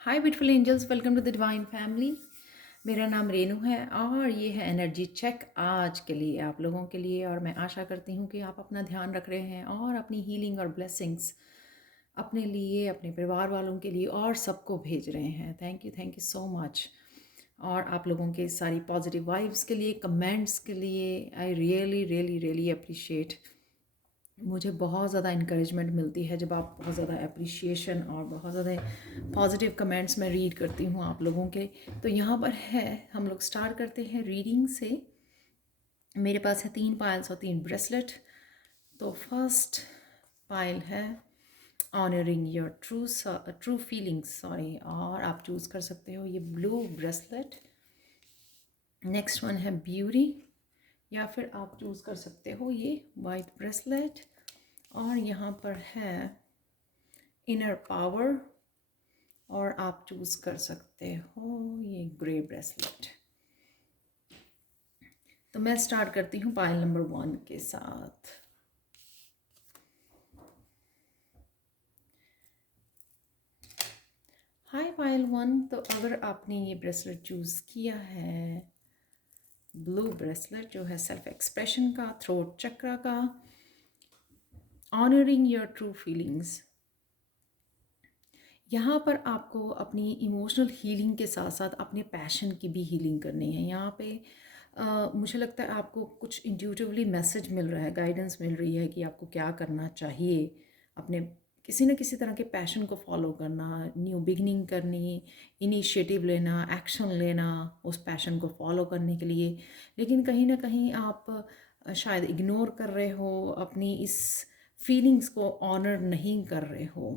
Hi beautiful angels, welcome to the divine family. मेरा नाम रेनू है और ये है एनर्जी चेक आज के लिए आप लोगों के लिए। और मैं आशा करती हूँ कि आप अपना ध्यान रख रहे हैं और अपनी हीलिंग और ब्लेसिंग्स अपने लिए, अपने परिवार वालों के लिए और सबको भेज रहे हैं। Thank you so much. और आप लोगों के सारी पॉजिटिव वाइब्स के लिए, कमेंट्स के लिए I really really really appreciate. मुझे बहुत ज़्यादा इंकरेजमेंट मिलती है जब आप बहुत ज़्यादा अप्रिशिएशन और बहुत ज़्यादा पॉजिटिव कमेंट्स मैं रीड करती हूँ आप लोगों के। तो यहाँ पर है, हम लोग स्टार्ट करते हैं रीडिंग से। मेरे पास है 3 पायल्स और 3 ब्रेसलेट। तो फर्स्ट पायल है honouring your true feelings, sorry, और आप चूज़ कर सकते हो ये ब्लू ब्रेसलेट। नेक्स्ट वन है ब्यूटी, या फिर आप चूज़ कर सकते हो ये वाइट ब्रेसलेट। और यहाँ पर है इनर पावर, और आप चूज़ कर सकते हो ये ग्रे ब्रेसलेट। तो मैं स्टार्ट करती हूँ पायल नंबर 1 के साथ। हाय पायल 1, तो अगर आपने ये ब्रेसलेट चूज़ किया है, ब्लू ब्रेसलेट जो है सेल्फ एक्सप्रेशन का, थ्रोट चक्रा का, ऑनरिंग योर ट्रू फीलिंग्स, यहाँ पर आपको अपनी इमोशनल हीलिंग के साथ साथ अपने पैशन की भी हीलिंग करनी है। यहाँ पे मुझे लगता है आपको कुछ इंट्यूटिवली मैसेज मिल रहा है, गाइडेंस मिल रही है कि आपको क्या करना चाहिए। अपने किसी न किसी तरह के पैशन को फॉलो करना, न्यू बिगनिंग करनी, इनिशिएटिव लेना, एक्शन लेना उस पैशन को फॉलो करने के लिए। लेकिन कहीं ना कहीं आप शायद इग्नोर कर रहे हो, अपनी इस फीलिंग्स को ऑनर नहीं कर रहे हो,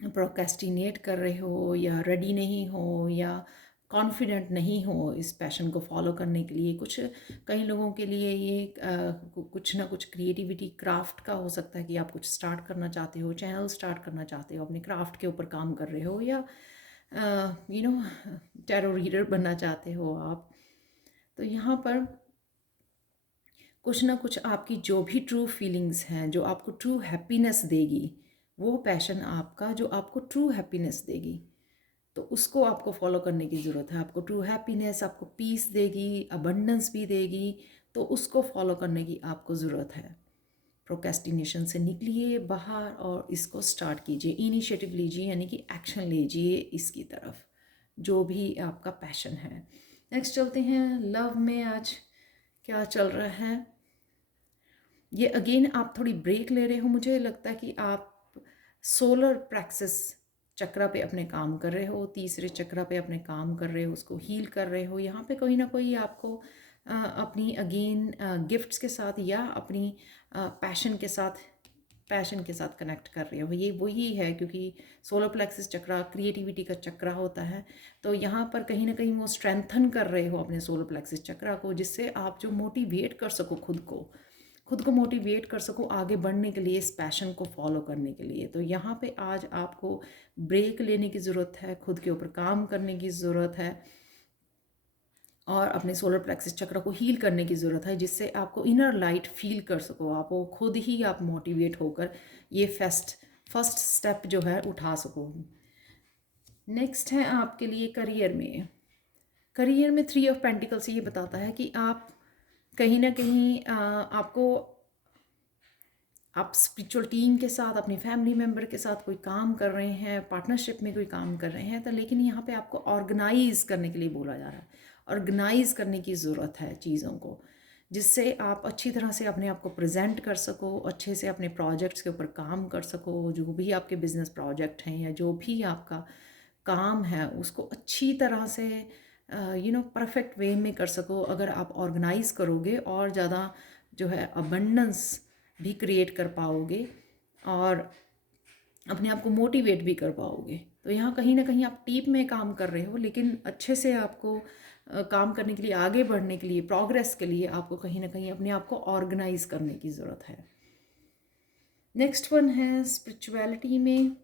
प्रोक्रेस्टिनेट कर रहे हो, या रेडी नहीं हो, या कॉन्फिडेंट नहीं हो इस पैशन को फॉलो करने के लिए। कुछ कई लोगों के लिए ये कुछ ना कुछ क्रिएटिविटी क्राफ्ट का हो सकता है कि आप कुछ स्टार्ट करना चाहते हो, चैनल स्टार्ट करना चाहते हो, अपने क्राफ्ट के ऊपर काम कर रहे हो, या टैरो रीडर बनना चाहते हो आप। तो यहाँ पर कुछ ना कुछ आपकी जो भी ट्रू फीलिंग्स हैं, जो आपको ट्रू हैप्पीनेस देगी, वो पैशन आपका जो आपको ट्रू हैप्पीनेस देगी, तो उसको आपको फॉलो करने की ज़रूरत है। आपको ट्रू हैप्पीनेस, आपको पीस देगी, अबंडेंस भी देगी, तो उसको फॉलो करने की आपको ज़रूरत है। प्रोक्रेस्टिनेशन से निकलिए बाहर और इसको स्टार्ट कीजिए, इनिशिएटिव लीजिए, यानी कि एक्शन लीजिए इसकी तरफ, जो भी आपका पैशन है। नेक्स्ट चलते हैं लव में, आज क्या चल रहा है। ये अगेन आप थोड़ी ब्रेक ले रहे हो, मुझे लगता है कि आप सोलर प्लेक्सस चक्रा पे अपने काम कर रहे हो, तीसरे चक्रा पे अपने काम कर रहे हो, उसको हील कर रहे हो। यहाँ पे कोई ना कोई आपको अपनी अगेन गिफ्ट्स के साथ या अपनी पैशन के साथ कनेक्ट कर रहे हो। ये वही है, क्योंकि सोलर प्लेक्सस चक्रा क्रिएटिविटी का चक्रा होता है। तो यहाँ पर कहीं ना कहीं वो स्ट्रेंथन कर रहे हो अपने सोलर प्लेक्सस चक्रा को, जिससे आप जो मोटिवेट कर सको खुद को मोटिवेट कर सको आगे बढ़ने के लिए, इस पैशन को फॉलो करने के लिए। तो यहाँ पे आज आपको ब्रेक लेने की ज़रूरत है, खुद के ऊपर काम करने की ज़रूरत है, और अपने सोलर प्लेक्सस चक्र को हील करने की ज़रूरत है, जिससे आपको इनर लाइट फील कर सको, आप वो खुद ही आप मोटिवेट होकर ये फर्स्ट स्टेप जो है उठा सको। नेक्स्ट है आपके लिए करियर में 3 ऑफ पेंटिकल्स ये बताता है कि आप कहीं ना कहीं आप स्पिरिचुअल टीम के साथ, अपनी फैमिली मेम्बर के साथ कोई काम कर रहे हैं, पार्टनरशिप में कोई काम कर रहे हैं, तो लेकिन यहाँ पे आपको ऑर्गेनाइज करने के लिए बोला जा रहा है। ऑर्गेनाइज करने की ज़रूरत है चीज़ों को, जिससे आप अच्छी तरह से अपने आप को प्रेजेंट कर सको, अच्छे से अपने प्रोजेक्ट्स के ऊपर काम कर सको। जो भी आपके बिजनेस प्रोजेक्ट हैं या जो भी आपका काम है, उसको अच्छी तरह से परफेक्ट वे में कर सको। अगर आप ऑर्गेनाइज करोगे और ज़्यादा जो है अबंडेंस भी क्रिएट कर पाओगे और अपने आप को मोटिवेट भी कर पाओगे। तो यहाँ कहीं ना कहीं आप टीम में काम कर रहे हो, लेकिन अच्छे से आपको काम करने के लिए, आगे बढ़ने के लिए, प्रोग्रेस के लिए आपको कहीं ना कहीं अपने आप को ऑर्गेनाइज करने की ज़रूरत है। नेक्स्ट वन है स्पिरिचुअलिटी में।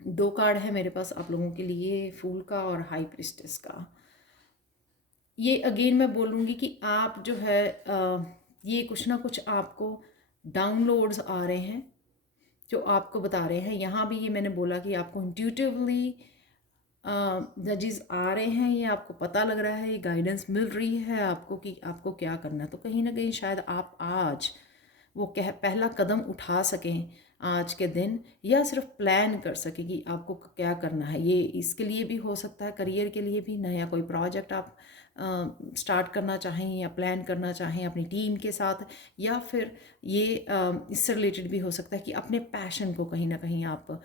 2 कार्ड है मेरे पास आप लोगों के लिए, फूल का और हाई प्रिस्टेस का। ये अगेन मैं बोलूँगी कि आप जो है ये कुछ ना कुछ आपको डाउनलोड्स आ रहे हैं, जो आपको बता रहे हैं। यहाँ भी ये मैंने बोला कि आपको इंट्यूटिवली जजेस आ रहे हैं, ये आपको पता लग रहा है, ये गाइडेंस मिल रही है आपको कि आपको क्या करना है। तो कहीं ना कहीं शायद आप आज वो पहला कदम उठा सकें आज के दिन, या सिर्फ प्लान कर सकें कि आपको क्या करना है। ये इसके लिए भी हो सकता है, करियर के लिए भी, नया कोई प्रोजेक्ट आप स्टार्ट करना चाहें या प्लान करना चाहें अपनी टीम के साथ, या फिर ये इससे रिलेटेड भी हो सकता है कि अपने पैशन को कहीं ना कहीं आप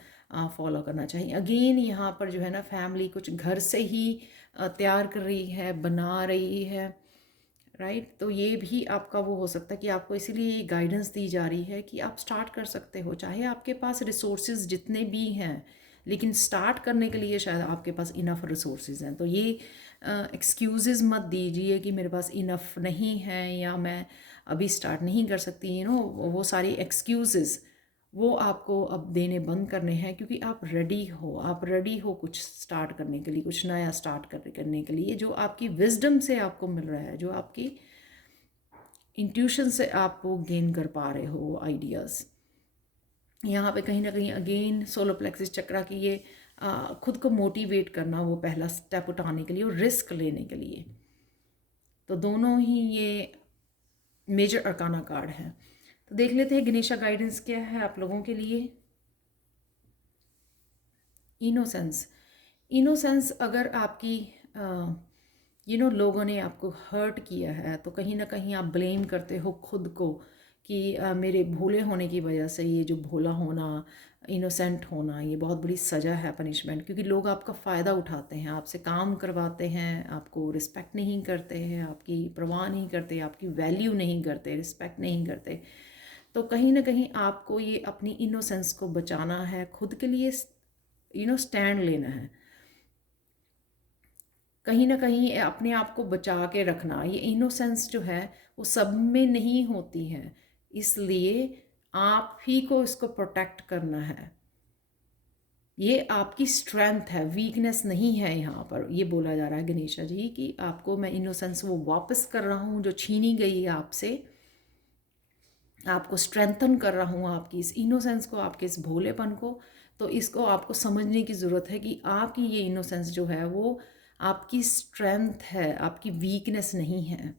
फॉलो करना चाहिए। अगेन यहाँ पर जो है ना, फैमिली कुछ घर से ही तैयार कर रही है, बना रही है, राइट। तो ये भी आपका वो हो सकता है कि आपको इसीलिए गाइडेंस दी जा रही है कि आप स्टार्ट कर सकते हो, चाहे आपके पास रिसोर्सेज जितने भी हैं, लेकिन स्टार्ट करने के लिए शायद आपके पास इनफ रिसोर्सेज हैं। तो ये एक्सक्यूज़ेस मत दीजिए कि मेरे पास इनफ नहीं है या मैं अभी स्टार्ट नहीं कर सकती, वो सारी एक्सक्यूज़ेस वो आपको अब देने बंद करने हैं, क्योंकि आप रेडी हो कुछ स्टार्ट करने के लिए, कुछ नया स्टार्ट करने के लिए, जो आपकी विजडम से आपको मिल रहा है, जो आपकी इंट्यूशन से आपको गेन कर पा रहे हो आइडियाज़। यहाँ पे कहीं ना कहीं अगेन सोलर प्लेक्सिस चक्रा की ये खुद को मोटिवेट करना, वो पहला स्टेप उठाने के लिए और रिस्क लेने के लिए। तो दोनों ही ये मेजर अरकाना कार्ड है। तो देख लेते हैं गणेशा गाइडेंस क्या है आप लोगों के लिए। इनोसेंस अगर आपकी लोगों ने आपको हर्ट किया है, तो कहीं ना कहीं आप ब्लेम करते हो खुद को कि मेरे भोले होने की वजह से, ये जो भोला होना, इनोसेंट होना, ये बहुत बड़ी सज़ा है, पनिशमेंट, क्योंकि लोग आपका फ़ायदा उठाते हैं, आपसे काम करवाते हैं, आपको रिस्पेक्ट नहीं करते हैं, आपकी परवाह नहीं करते, आपकी वैल्यू नहीं करते, रिस्पेक्ट नहीं करते। तो कहीं ना कहीं आपको ये अपनी इनोसेंस को बचाना है, खुद के लिए स्टैंड लेना है, कहीं ना कहीं अपने आप को बचा के रखना। ये इनोसेंस जो है वो सब में नहीं होती है, इसलिए आप ही को इसको प्रोटेक्ट करना है। ये आपकी स्ट्रेंथ है, वीकनेस नहीं है। यहाँ पर ये बोला जा रहा है गणेशा जी कि आपको मैं इनोसेंस वो वापस कर रहा हूँ जो छीनी गई है आपसे, आपको स्ट्रेंथन कर रहा हूँ, आपकी इस इनोसेंस को, आपके इस भोलेपन को। तो इसको आपको समझने की ज़रूरत है कि आपकी ये इनोसेंस जो है वो आपकी स्ट्रेंथ है, आपकी वीकनेस नहीं है।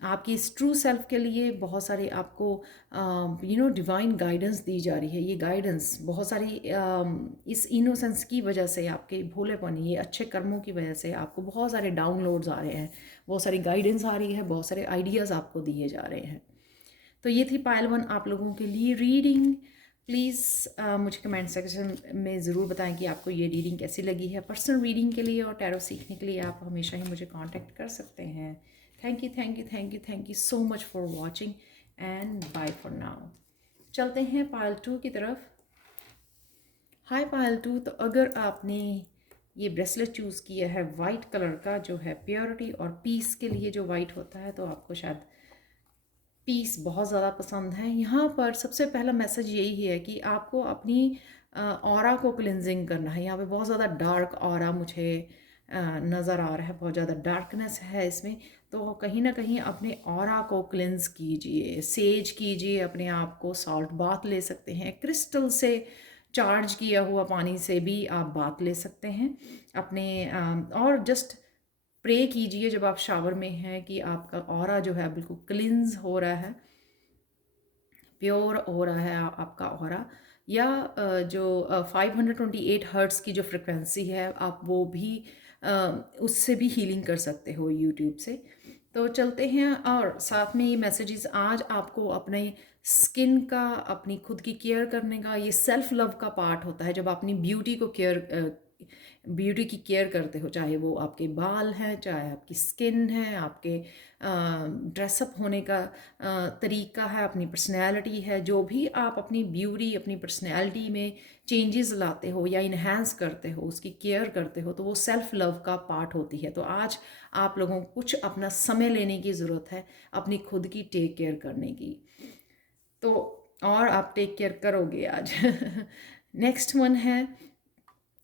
आपकी इस ट्रू सेल्फ के लिए बहुत सारी आपको डिवाइन गाइडेंस दी जा रही है। ये गाइडेंस बहुत सारी इस इनोसेंस की वजह से, आपके भोलेपन, ये अच्छे कर्मों की वजह से आपको बहुत सारे डाउनलोड्स आ रहे हैं, बहुत सारी गाइडेंस आ रही है, बहुत सारे आइडियाज़ आपको दिए जा रहे हैं। तो ये थी पायल 1 आप लोगों के लिए रीडिंग। प्लीज़ मुझे कमेंट सेक्शन में ज़रूर बताएं कि आपको ये रीडिंग कैसी लगी है। पर्सनल रीडिंग के लिए और टैरो सीखने के लिए आप हमेशा ही मुझे कांटेक्ट कर सकते हैं। Thank you so much for watching and bye for now. चलते हैं पायल 2 की तरफ। हाय पायल 2, तो अगर आपने ये ब्रेसलेट चूज़ किया है वाइट कलर का, जो है प्योरिटी और पीस के लिए जो वाइट होता है, तो आपको शायद पीस बहुत ज़्यादा पसंद है। यहाँ पर सबसे पहला मैसेज यही है कि आपको अपनी ऑरा को क्लिनजिंग करना है। यहाँ पे बहुत ज़्यादा डार्क ऑरा मुझे नज़र आ रहा है, बहुत ज़्यादा डार्कनेस है इसमें। तो कहीं ना कहीं अपने ऑरा को क्लिनज कीजिए, सेज कीजिए अपने आप को, सॉल्ट बाथ ले सकते हैं, क्रिस्टल से चार्ज किया हुआ पानी से भी आप बात ले सकते हैं अपने, और जस्ट प्रे कीजिए जब आप शावर में हैं कि आपका ऑरा जो है बिल्कुल क्लिनज हो रहा है, प्योर हो रहा है आपका ऑरा। या जो 528 हर्ट्स की जो फ्रिक्वेंसी है, आप वो भी उससे भी हीलिंग कर सकते हो यूट्यूब से। तो चलते हैं, और साथ में ये मैसेजेस आज आपको अपने स्किन का, अपनी खुद की केयर करने का, ये सेल्फ लव का पार्ट होता है। जब अपनी ब्यूटी की केयर करते हो, चाहे वो आपके बाल हैं, चाहे आपकी स्किन है, आपके ड्रेसअप होने का तरीका है, अपनी पर्सनैलिटी है, जो भी आप अपनी ब्यूटी, अपनी पर्सनैलिटी में चेंजेस लाते हो या इन्हेंस करते हो, उसकी केयर करते हो, तो वो सेल्फ लव का पार्ट होती है। तो आज आप लोगों को कुछ अपना समय लेने की ज़रूरत है, अपनी खुद की टेक केयर करने की। तो और आप टेक केयर करोगे आज। नेक्स्ट वन है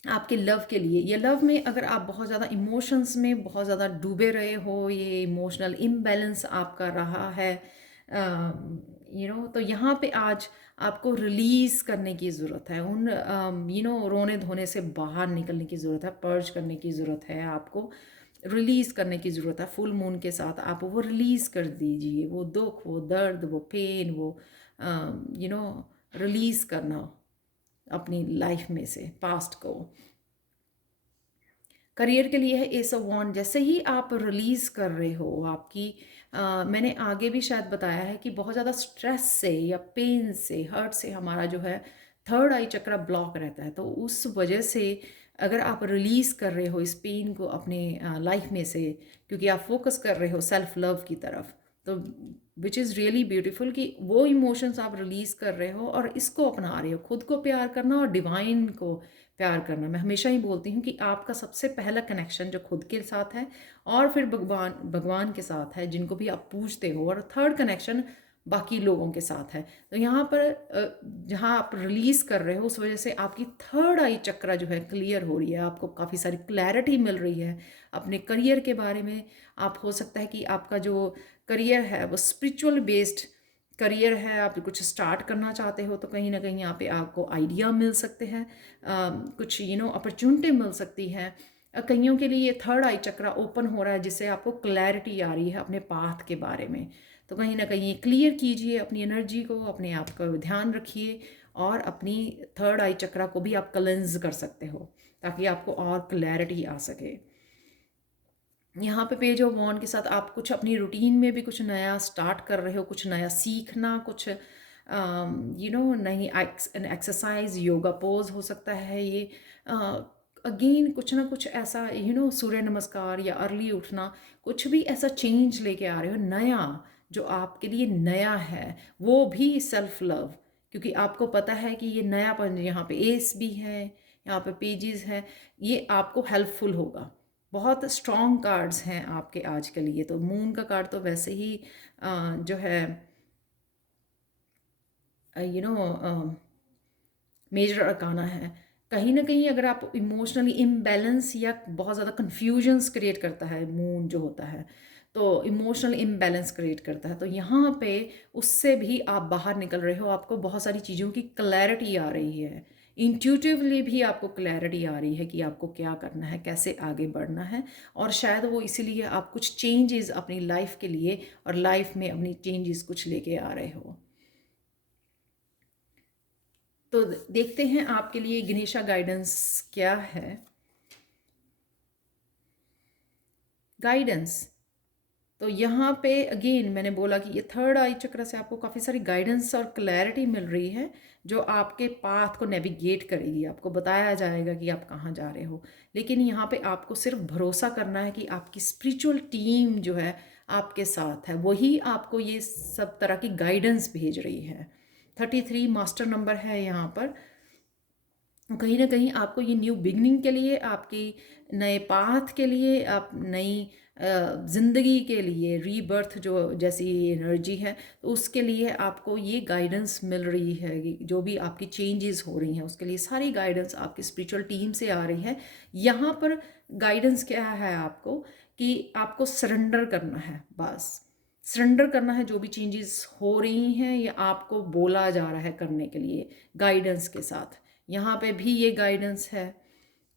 आपके लव के लिए। ये लव में अगर आप बहुत ज़्यादा इमोशंस में बहुत ज़्यादा डूबे रहे हो, ये इमोशनल इम्बैलेंस आपका रहा है, तो यहाँ पे आज आपको रिलीज़ करने की ज़रूरत है, उन रोने धोने से बाहर निकलने की ज़रूरत है, पर्ज करने की ज़रूरत है, आपको रिलीज़ करने की ज़रूरत है। फुल मून के साथ आप वो रिलीज़ कर दीजिए, वो दुख, वो दर्द, वो पेन, वो रिलीज़ करना अपनी लाइफ में से पास्ट को। करियर के लिए है एस ऑफ वॉन्ड। जैसे ही आप रिलीज़ कर रहे हो आपकी मैंने आगे भी शायद बताया है कि बहुत ज़्यादा स्ट्रेस से या पेन से, हर्ट से हमारा जो है थर्ड आई चक्र ब्लॉक रहता है। तो उस वजह से अगर आप रिलीज़ कर रहे हो इस पेन को अपने लाइफ में से, क्योंकि आप फोकस कर रहे हो सेल्फ लव की तरफ, तो विच इज़ रियली ब्यूटीफुल कि वो इमोशंस आप रिलीज़ कर रहे हो और इसको अपना रहे हो, खुद को प्यार करना और डिवाइन को प्यार करना। मैं हमेशा ही बोलती हूँ कि आपका सबसे पहला कनेक्शन जो खुद के साथ है और फिर भगवान भगवान के साथ है, जिनको भी आप पूजते हो, और थर्ड कनेक्शन बाकी लोगों के साथ है। तो यहाँ पर जहाँ आप रिलीज़ कर रहे हो उस वजह से आपकी थर्ड आई चक्र जो है क्लियर हो रही है, आपको काफ़ी सारी क्लैरिटी मिल रही है अपने करियर के बारे में। आप हो सकता है कि आपका जो करियर है वो स्पिरिचुअल बेस्ड करियर है, आप कुछ स्टार्ट करना चाहते हो, तो कहीं ना कहीं यहाँ पे आपको आइडिया मिल सकते हैं, कुछ अपॉर्चुनिटी मिल सकती है। कईयों के लिए ये थर्ड आई चक्र ओपन हो रहा है, जिससे आपको क्लैरिटी आ रही है अपने पाथ के बारे में। तो कहीं ना कहीं क्लियर कीजिए अपनी एनर्जी को, अपने आप का ध्यान रखिए, और अपनी थर्ड आई चक्र को भी आप क्लेंज कर सकते हो ताकि आपको और क्लैरिटी आ सके। यहाँ पे पेज ऑफ वॉन्ड के साथ आप कुछ अपनी रूटीन में भी कुछ नया स्टार्ट कर रहे हो, कुछ नया सीखना, कुछ नई एक्सरसाइज, योगा पोज हो सकता है ये, अगेन कुछ ना कुछ ऐसा, सूर्य नमस्कार या अर्ली उठना, कुछ भी ऐसा चेंज लेके आ रहे हो नया, जो आपके लिए नया है, वो भी सेल्फ लव। क्योंकि आपको पता है कि ये नयापन, यहाँ पे एस भी है, यहाँ पे पेजेस है, ये आपको हेल्पफुल होगा। बहुत स्ट्रॉन्ग कार्ड्स हैं आपके आज के लिए। तो मून का कार्ड तो वैसे ही जो है मेजर अरकाना है। कहीं ना कहीं अगर आप इमोशनली इम्बैलेंस या बहुत ज़्यादा कन्फ्यूजन्स क्रिएट करता है मून जो होता है, तो इमोशनल इम्बैलेंस क्रिएट करता है, तो यहाँ पे उससे भी आप बाहर निकल रहे हो, आपको बहुत सारी चीज़ों की क्लैरिटी आ रही है, इंट्यूटिवली भी आपको क्लैरिटी आ रही है कि आपको क्या करना है, कैसे आगे बढ़ना है। और शायद वो इसीलिए आप कुछ चेंजेस अपनी लाइफ के लिए और लाइफ में अपनी चेंजेस कुछ लेके आ रहे हो। तो देखते हैं आपके लिए गणेशा गाइडेंस क्या है। गाइडेंस, तो यहाँ पे अगेन मैंने बोला कि ये थर्ड आई चक्र से आपको काफ़ी सारी गाइडेंस और क्लैरिटी मिल रही है, जो आपके पाथ को नेविगेट करेगी। आपको बताया जाएगा कि आप कहाँ जा रहे हो, लेकिन यहाँ पे आपको सिर्फ भरोसा करना है कि आपकी स्पिरिचुअल टीम जो है आपके साथ है, वही आपको ये सब तरह की गाइडेंस भेज रही है। 33 मास्टर नंबर है यहाँ पर। कहीं ना कहीं आपको ये न्यू बिगनिंग के लिए, आपकी नए पाथ के लिए, आप नई ज़िंदगी के लिए, रीबर्थ जो जैसी एनर्जी है, तो उसके लिए आपको ये गाइडेंस मिल रही है कि जो भी आपकी चेंजेस हो रही हैं उसके लिए सारी गाइडेंस आपकी स्पिरिचुअल टीम से आ रही है। यहाँ पर गाइडेंस क्या है आपको, कि आपको सरेंडर करना है, बस सरेंडर करना है। जो भी चेंजेस हो रही हैं ये आपको बोला जा रहा है करने के लिए गाइडेंस के साथ। यहाँ पे भी ये गाइडेंस है,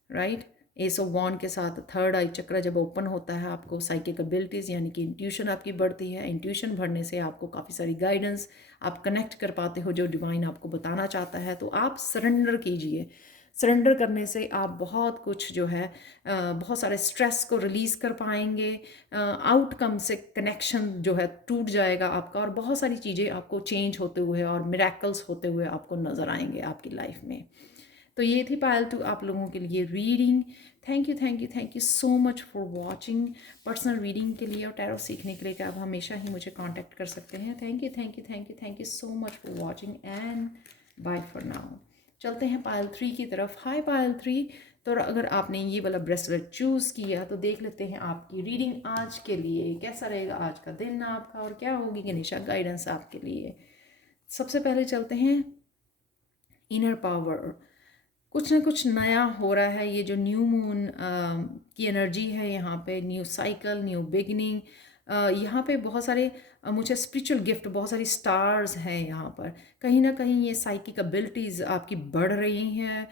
राइट। एस ऑफ वॉन्ड के साथ थर्ड आई चक्र जब ओपन होता है, आपको साइकिक एबिलिटीज़ यानी कि इंट्यूशन आपकी बढ़ती है। इंट्यूशन बढ़ने से आपको काफ़ी सारी गाइडेंस, आप कनेक्ट कर पाते हो जो डिवाइन आपको बताना चाहता है। तो आप सरेंडर कीजिए। सरेंडर करने से आप बहुत कुछ जो है बहुत सारे स्ट्रेस को रिलीज़ कर पाएंगे, आउटकम से कनेक्शन जो है टूट जाएगा आपका, और बहुत सारी चीज़ें आपको चेंज होते हुए और मिरेकल्स होते हुए आपको नज़र आएंगे आपकी लाइफ में। तो ये थी पायल टू आप लोगों के लिए reading. Thank you thank you thank you so much for watching. Personal reading के लिए और टैरो सीखने के लिए कि आप हमेशा ही मुझे कांटेक्ट कर सकते हैं। Thank you thank you thank you thank you so much for watching and bye for now. चलते हैं पायल 3 की तरफ। हाय पायल 3, तो अगर आपने ये वाला ब्रेसलेट चूज़ किया तो देख लेते हैं आपकी रीडिंग आज के लिए कैसा रहेगा, आज का दिन आपका, और क्या होगी गणेशा गाइडेंस आपके लिए। सबसे पहले चलते हैं इनर पावर। कुछ ना कुछ नया हो रहा है। ये जो न्यू मून की एनर्जी है यहाँ पे, न्यू साइकिल, न्यू बिगिनिंग, यहाँ पे बहुत सारे मुझे स्पिरिचुअल गिफ्ट, बहुत सारी स्टार्स हैं यहाँ पर। कहीं ना कहीं ये साइकिक एबिलिटीज़ आपकी बढ़ रही हैं।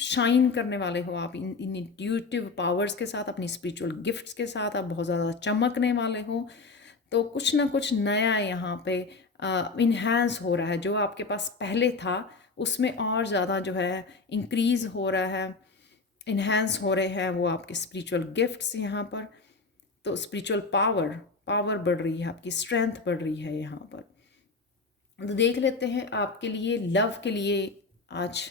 शाइन करने वाले हो आप इन इंट्यूटिव पावर्स के साथ, अपनी स्पिरिचुअल गिफ्ट्स के साथ आप बहुत ज़्यादा चमकने वाले हो। तो कुछ ना कुछ नया यहाँ पे इन्हांस हो रहा है। जो आपके पास पहले था उसमें और ज़्यादा जो है इंक्रीज़ हो रहा है, इन्हांस हो रहे हैं वो आपके स्पिरिचुअल गिफ्ट्स यहाँ पर। तो स्पिरिचुअल पावर पावर बढ़ रही है, आपकी स्ट्रेंथ बढ़ रही है यहाँ पर। तो देख लेते हैं आपके लिए, लव के लिए आज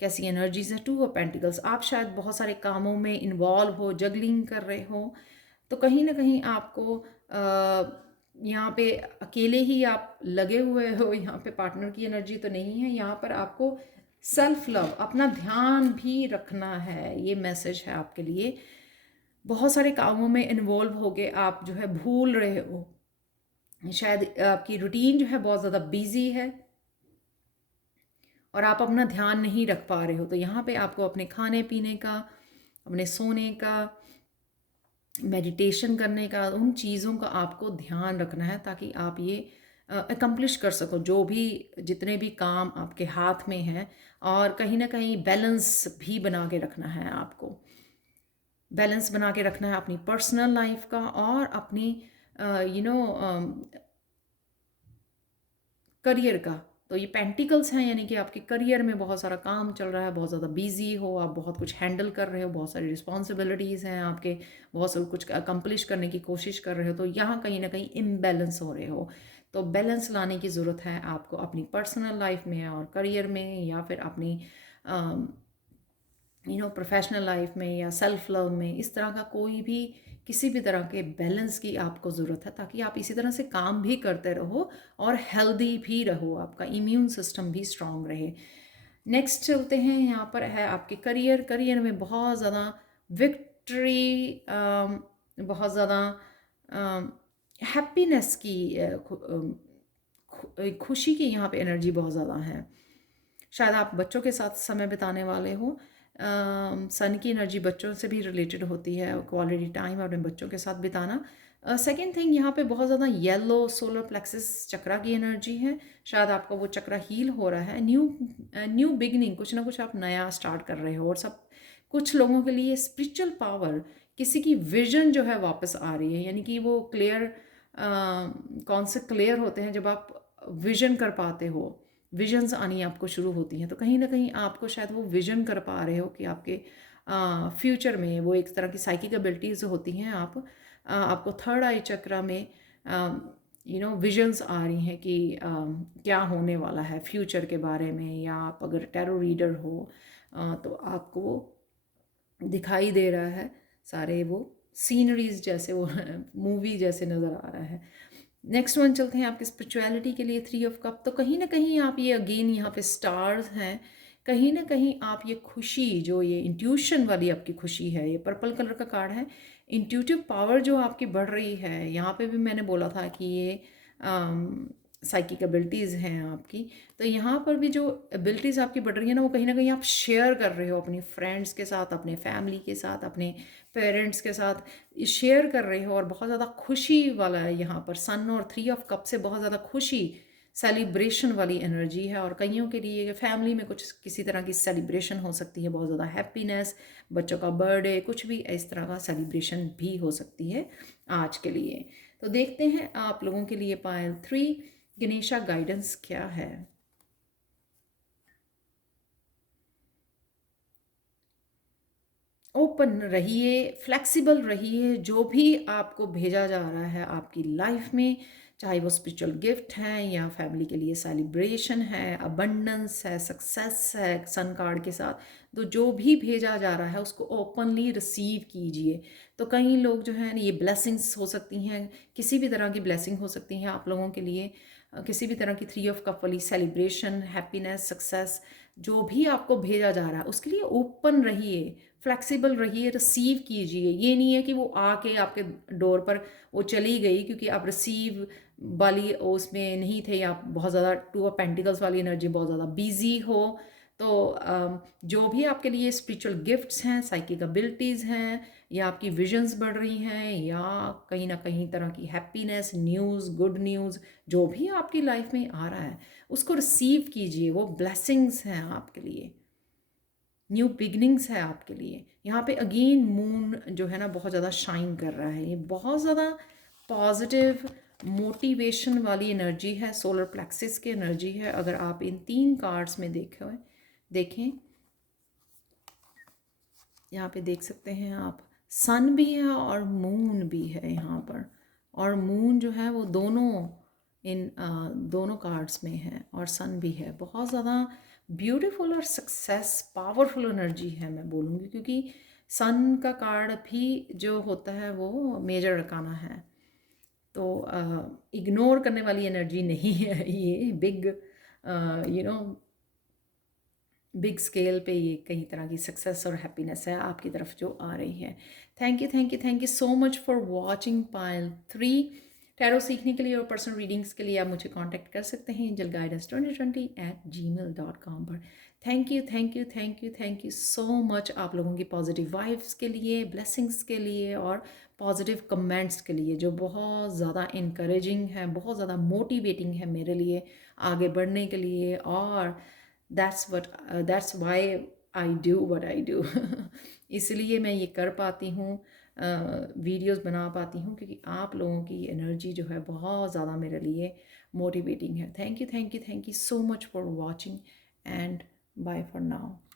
कैसी एनर्जीज है। 2 ऑफ पेंटिकल्स, आप शायद बहुत सारे कामों में इन्वॉल्व हो, जगलिंग कर रहे हो। तो कहीं ना कहीं आपको यहाँ पे अकेले ही आप लगे हुए हो, यहाँ पे पार्टनर की एनर्जी तो नहीं है। यहाँ पर आपको सेल्फ लव, अपना ध्यान भी रखना है, ये मैसेज है आपके लिए। बहुत सारे कामों में इन्वॉल्व हो गए आप, जो है भूल रहे हो, शायद आपकी रूटीन जो है बहुत ज़्यादा बिजी है और आप अपना ध्यान नहीं रख पा रहे हो। तो यहाँ पे आपको अपने खाने पीने का, अपने सोने का, मेडिटेशन करने का, उन चीज़ों का आपको ध्यान रखना है ताकि आप ये अकम्प्लिश कर सको जो भी, जितने भी काम आपके हाथ में हैं। और कहीं ना कहीं बैलेंस भी बना के रखना है आपको, बैलेंस बना के रखना है अपनी पर्सनल लाइफ का और अपनी करियर का। तो ये पेंटिकल्स हैं, यानी कि आपके करियर में बहुत सारा काम चल रहा है, बहुत ज़्यादा बिजी हो आप, बहुत कुछ हैंडल कर रहे हो, बहुत सारी रिस्पॉन्सिबिलिटीज़ हैं आपके, बहुत सब कुछ अकम्प्लिश करने की कोशिश कर रहे हो। तो यहाँ कहीं ना कहीं इम्बैलेंस हो रहे हो। तो बैलेंस लाने की ज़रूरत है आपको अपनी पर्सनल लाइफ में और करियर में, या फिर अपनी प्रोफेशनल लाइफ में या सेल्फ लव में। इस तरह का कोई भी, किसी भी तरह के बैलेंस की आपको ज़रूरत है ताकि आप इसी तरह से काम भी करते रहो और हेल्दी भी रहो, आपका इम्यून सिस्टम भी स्ट्रांग रहे। नेक्स्ट चलते हैं, यहाँ पर है आपके करियर। करियर में बहुत ज़्यादा विक्ट्री, बहुत ज़्यादा हैप्पीनेस की, खुशी की यहाँ पे एनर्जी बहुत ज़्यादा है। शायद आप बच्चों के साथ समय बिताने वाले हो। सन की एनर्जी बच्चों से भी रिलेटेड होती है, क्वालिटी टाइम अपने बच्चों के साथ बिताना। सेकेंड थिंग, यहाँ पे बहुत ज़्यादा येलो सोलर प्लेक्सिस चक्रा की एनर्जी है। शायद आपका वो चक्रा हील हो रहा है। न्यू बिगनिंग, कुछ ना कुछ आप नया स्टार्ट कर रहे हो। और सब कुछ लोगों के लिए स्पिरिचुअल पावर, किसी की विजन जो है वापस आ रही है, यानी कि वो क्लियर, कौन से क्लियर होते हैं जब आप विजन कर पाते हो, विजन्स आनी आपको शुरू होती हैं। तो कहीं ना कहीं आपको शायद वो विजन कर पा रहे हो कि आपके फ्यूचर में, वो एक तरह की साइकिक एबिलिटीज़ होती हैं। आपको थर्ड आई चक्रा में विजन्स आ रही हैं कि क्या होने वाला है फ्यूचर के बारे में। या आप अगर टैरो रीडर हो तो आपको वो दिखाई दे रहा है, सारे वो सीनरीज जैसे, वो मूवी जैसे नज़र आ रहा है। नेक्स्ट वन चलते हैं आपकी स्पिरिचुअलिटी के लिए, 3 ऑफ कप। तो कहीं ना कहीं आप ये अगेन यहाँ पे स्टार्स हैं, कहीं ना कहीं आप ये खुशी, जो ये इंट्यूशन वाली आपकी खुशी है, ये पर्पल कलर का कार्ड है, इंट्यूटिव पावर जो आपकी बढ़ रही है। यहाँ पे भी मैंने बोला था कि ये साइकिक एबिलिटीज़ हैं आपकी। तो यहाँ पर भी जो एबिलिटीज़ आपकी बढ़ रही है ना, वो कहीं ना कहीं आप शेयर कर रहे हो अपनी फ्रेंड्स के साथ, अपने फैमिली के साथ, अपने पेरेंट्स के साथ शेयर कर रहे हो। और बहुत ज़्यादा खुशी वाला है यहाँ पर, सन और 3 ऑफ कप से बहुत ज़्यादा खुशी, सेलिब्रेशन वाली एनर्जी है। और कईयों के लिए फैमिली में कुछ किसी तरह की सेलिब्रेशन हो सकती है, बहुत ज़्यादा हैप्पीनेस, बच्चों का बर्थडे, कुछ भी इस तरह का सेलिब्रेशन भी हो सकती है आज के लिए। तो देखते हैं आप लोगों के लिए पायल 3 गणेशा गाइडेंस क्या है। ओपन रहिए, फ्लेक्सिबल रहिए, जो भी आपको भेजा जा रहा है आपकी लाइफ में, चाहे वो स्पिरिचुअल गिफ्ट है या फैमिली के लिए सेलिब्रेशन है, अबंडेंस है, सक्सेस है सन कार्ड के साथ। तो जो भी भेजा जा रहा है उसको ओपनली रिसीव कीजिए। तो कई लोग जो हैं, ये ब्लेसिंग्स हो सकती हैं, किसी भी तरह की ब्लेसिंग हो सकती हैं आप लोगों के लिए। किसी भी तरह की 3 ऑफ कप वाली सेलिब्रेशन, हैप्पीनेस, सक्सेस, जो भी आपको भेजा जा रहा है उसके लिए ओपन रहिए, फ्लेक्सिबल रहिए, रिसीव कीजिए। ये नहीं है कि वो आके आपके डोर पर वो चली गई क्योंकि आप रिसीव वाली उसमें नहीं थे, या बहुत ज़्यादा 2 ऑफ पेंटिकल्स वाली एनर्जी, बहुत ज़्यादा बिजी हो। तो जो भी आपके लिए स्पिरिचुअल गिफ्ट्स हैं, साइकिक एबिलिटीज़ हैं, या आपकी विजन्स बढ़ रही हैं, या कहीं ना कहीं तरह की हैप्पीनेस न्यूज़, गुड न्यूज़, जो भी आपकी लाइफ में आ रहा है उसको रिसीव कीजिए। वो ब्लेसिंग्स हैं आपके लिए, न्यू बिगनिंग्स है आपके लिए। यहाँ पे अगेन मून जो है ना बहुत ज़्यादा शाइन कर रहा है, ये बहुत ज़्यादा पॉजिटिव मोटिवेशन वाली एनर्जी है, सोलर प्लेक्सिस की एनर्जी है। अगर आप इन 3 कार्ड्स में देखें, यहाँ पे देख सकते हैं आप, सन भी है और मून भी है यहाँ पर, और मून जो है वो दोनों कार्ड्स में है, और सन भी है। बहुत ज़्यादा ब्यूटीफुल और सक्सेस पावरफुल एनर्जी है मैं बोलूँगी, क्योंकि सन का कार्ड भी जो होता है वो मेजर अरकाना है, तो इग्नोर करने वाली एनर्जी नहीं है ये। बिग स्केल पे ये कई तरह की सक्सेस और हैप्पीनेस है आपकी तरफ जो आ रही है। Thank you so much for watching pile 3। Tarot सीखने के लिए और पर्सनल रीडिंग्स के लिए आप मुझे कांटेक्ट कर सकते हैं angelguidance2020@gmail.com पर। थैंक यू सो मच आप लोगों की पॉजिटिव वाइब्स के लिए, ब्लेसिंग्स के लिए और पॉजिटिव कमेंट्स के लिए, जो बहुत ज़्यादा इनकरेजिंग है, बहुत ज़्यादा मोटिवेटिंग है मेरे लिए आगे बढ़ने के लिए। और that's why I do what I do इसलिए मैं ये कर पाती हूँ, वीडियोस बना पाती हूँ, क्योंकि आप लोगों की एनर्जी जो है बहुत ज़्यादा मेरे लिए मोटिवेटिंग है। Thank you so much for watching and bye for now.